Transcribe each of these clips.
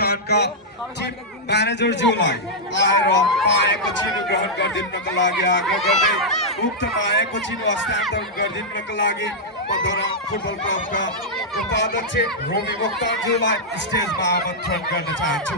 भुटानका team म्यानेजरज्यूलाई आएर पाएको चिनो ग्रहण गरिदिनका लागि आग्रह गर्दै उक्त पाएको चिनो हस्तान्तरण गरिदिनका लागि म धरान फुटबल क्लबका उपाध्यक्ष रोमी मोक्तानज्यूलाई स्टेजमा आमन्त्रण गर्न चाहन्छु।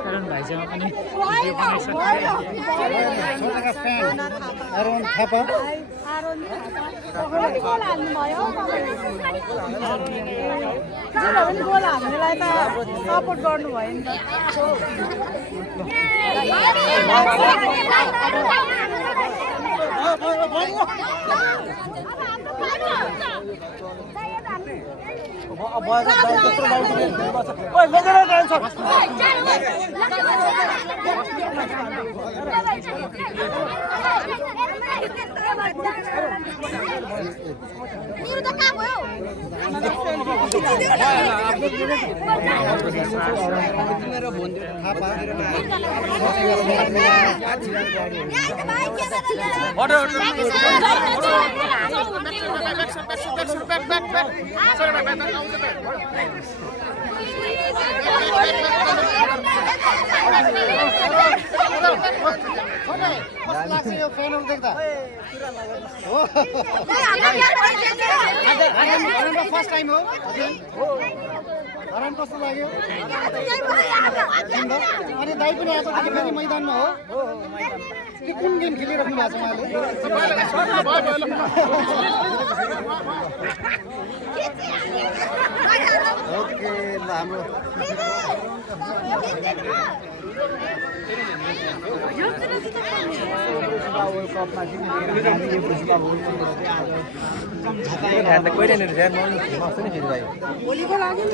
करण भाइसँग पनि भिडियो बनाइसक्नु फ्यान अरुण थापा गोल हाल्नुभयो गोल हाल्नेलाई त सपोर्ट गर्नुभयो नि फर्स्ट टाइम हो हरान कस्तो लाग्यो अनि दाइ पनि आज फेरि मैदानमा हो कि कुन गेम खेलिराख्नु भएको छ उहाँले ओके ल हाम्रो भोलिको लागि